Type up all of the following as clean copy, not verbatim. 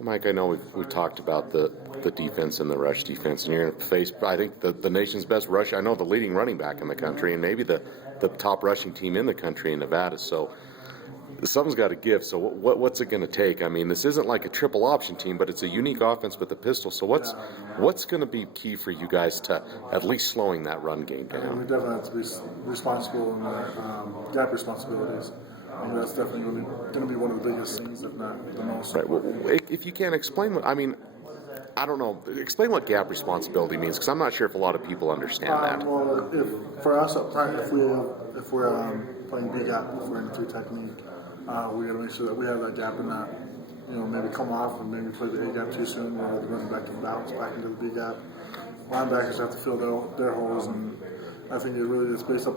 Mike, I know we've talked about the defense and the rush defense, and you're going to face, I think, the nation's best rush. I know the leading running back in the country, and maybe the top rushing team in the country in Nevada. So something's got to give. So what's it going to take? I mean, this isn't like a triple option team, but it's a unique offense with the pistol. So what's going to be key for you guys to at least slowing that run game down? We definitely have to be responsible in our gap responsibilities. And that's definitely going to be one of the biggest things, if not the most. Right. Well, if you can explain what, I mean, I don't know. Explain what gap responsibility means, because I'm not sure if a lot of people understand that. Well, for us up front, if we're playing B gap, if we're in the 3 technique, we got to make sure that we have that gap and not, maybe come off and maybe play the A gap too soon, or the running back can bounce back into the B gap. Linebackers have to fill their holes, and I think it really is based up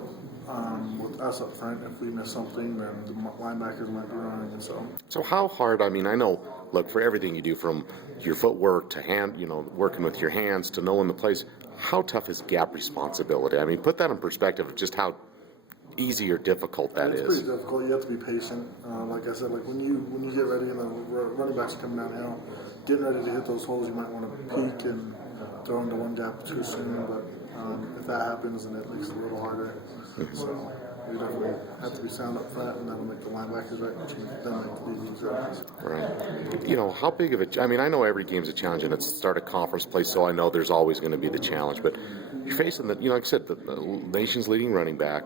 with us up front. If we miss something, then the linebackers might be running. And so how hard? I mean, I know. Look, for everything you do, from your footwork to hand, working with your hands to knowing the plays. How tough is gap responsibility? I mean, put that in perspective of just how easy or difficult that is. It's pretty difficult. You have to be patient. Like I said, like when you get ready and the running backs are coming downhill, getting ready to hit those holes, you might want to peek and throw into one gap too soon. But if that happens, then it makes it a little harder. So we definitely have to be sound up front, and that'll make the linebackers right, which will then make the DBs right. Right. How big of a? I mean, I know every game's a challenge, and it's start a conference play, so I know there's always going to be the challenge. But you're facing the, like I said, the nation's leading running back,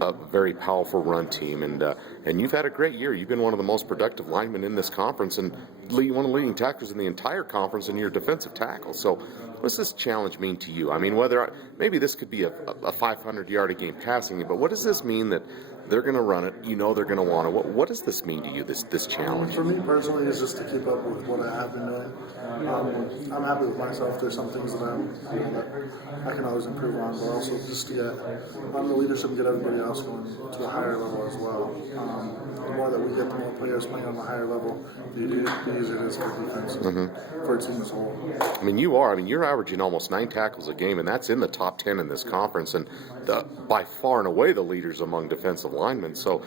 a very powerful run team, and you've had a great year. You've been one of the most productive linemen in this conference, and one of the leading tacklers in the entire conference, and you're a defensive tackle. So what does this challenge mean to you? I mean, maybe this could be a 500-yard-a-game passing, but what does this mean that they're going to run it? They're going to want it. What does this mean to you, this challenge? For me personally, it's just to keep up with what I have been doing. I'm happy with myself. There's some things that I can always improve on, but also just to get on the leadership and get everybody else going to a higher level as well. The more that we get, the more players playing on a higher level, the easier it is for defense, for a team as a whole. I mean, you're averaging almost 9 tackles a game, and that's in the top 10 in this conference, and by far and away the leaders among defensive linemen. So,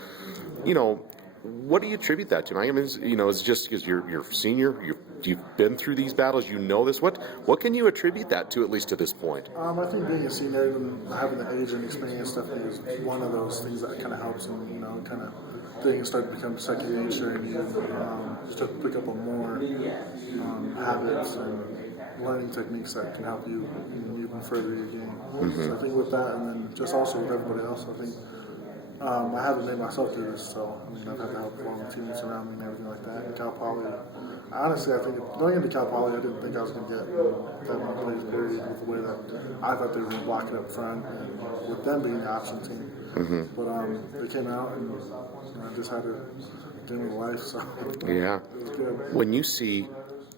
what do you attribute that to? I mean, is it just because you're senior, you've been through these battles, this? What can you attribute that to, at least to this point? I think being a senior and having the age and experience definitely is one of those things that kind of helps, and kind of things start to become second nature, and you start to pick up on more habits and learning techniques that can help you even further your game. So I think with that, and then just also with everybody else, I think I haven't made myself do this, so I've had to help all the teammates around me and everything like that. And Cal Poly, honestly, I think going into Cal Poly, I didn't think I was going to get that many plays period with the way that I thought they were going to block it up front, and with them being the option team. But they came out, and I just had to game of life. So yeah, it was good. When you see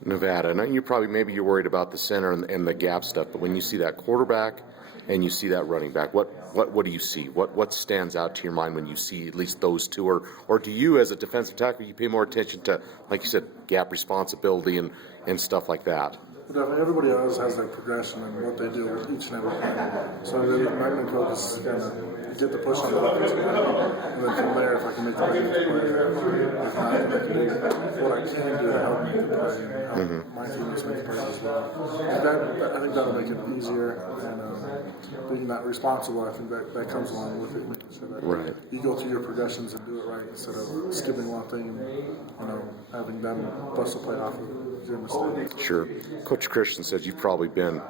Nevada, and you're worried about the center and the gap stuff, but when you see that quarterback and you see that running back, what do you see? What stands out to your mind when you see at least those two, or do you, as a defensive tackle, you pay more attention to, like you said, gap responsibility and stuff like that? Definitely, everybody else has their progression and what they do with each and every play. So really, my main focus is kind of get the push on the offensive line, and then from there, if I can make the right play, if not, I can do what I can do to help make the play and help my teammates make plays as well. I think that'll make it easier, and being that responsible, I think that comes along with it, making sure that you go through your progressions and do it right instead of skipping one thing and having them bust a play off of your mistake. Sure. Coach Christian says you've probably been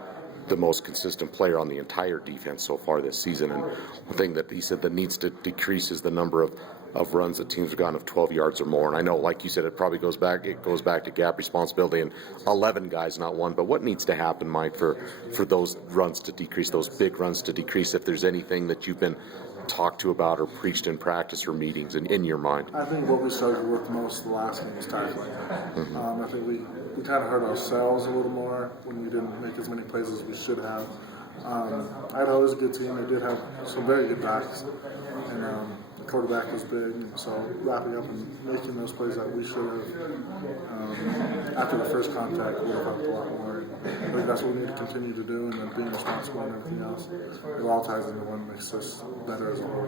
the most consistent player on the entire defense so far this season, and one thing that he said that needs to decrease is the number of runs that teams have gotten of 12 yards or more. And I know, like you said, it goes back to gap responsibility and 11 guys, not one. But what needs to happen, Mike, for those runs to decrease, those big runs to decrease, if there's anything that you've been talked to about or preached in practice or meetings in your mind? I think what we struggled with most the last game was tackling. I think we kind of hurt ourselves a little more when we didn't make as many plays as we should have. Idaho is a good team. They did have some very good backs, and the quarterback was big. So wrapping up and making those plays that we should have after the first contact would have helped a lot more. I think that's what we need to continue to do, and then being responsible and everything else. It all ties into one, makes us better as a whole.